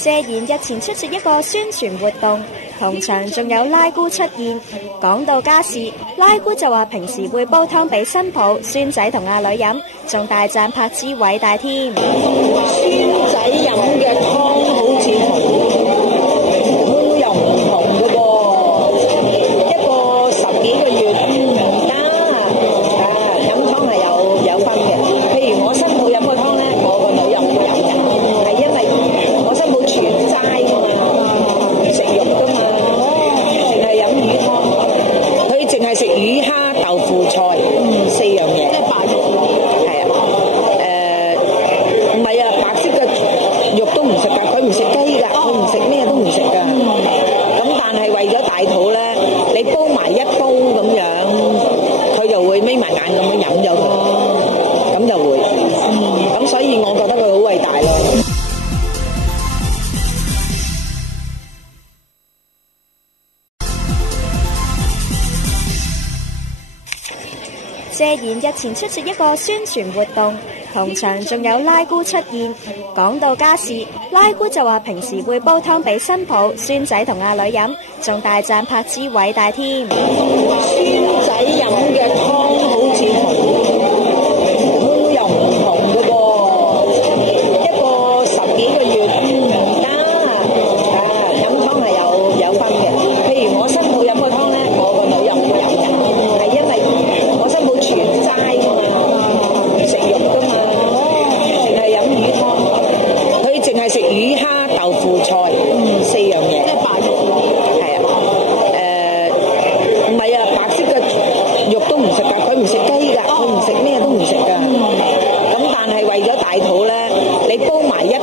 謝賢日前出席一個宣傳活動，同場仲有拉姑出現。講到家事，拉姑就話平時會煲湯俾新抱、孫仔同阿女飲，仲大讚柏芝偉大添。孫仔飲嘅湯好似同都又唔同嘅噃，一個10幾個月唔得飲湯係有分嘅。譬如我新抱飲個湯咧，我個女又唔會飲嘅，係因為我新抱全齋㗎嘛，唔食肉㗎嘛，淨係飲魚湯，佢淨係食魚蝦豆腐菜4樣嘢，即係白肉係啊。唔係啊，白色嘅肉都唔食㗎，佢唔食雞㗎，佢唔食咩都唔食㗎。咁但係為咗大肚咧，你煲埋一煲咁樣，佢就會眯埋眼咁樣飲咗佢，咁就會。咁所以我覺得佢好偉大咯。謝賢日前出席一個宣傳活動，同場仲有拉姑出現。講到家事，拉姑就話平時會煲湯俾新抱、孫仔同阿女飲，仲大讚柏芝偉大添。孫仔飲嘅湯好似同都又唔同嘅噃，一個10幾個月唔得飲湯係有分嘅。譬如我新抱飲個湯咧，我個女又唔會飲嘅，係因為我新抱全齋㗎嘛，唔食肉㗎嘛，淨係飲魚湯，佢淨係食魚蝦豆腐菜4樣嘢，即係白肉係啊。唔係啊，白色嘅肉都唔食㗎，佢唔食雞㗎，佢唔食咩都唔食㗎。咁但係為咗大肚咧，你煲埋一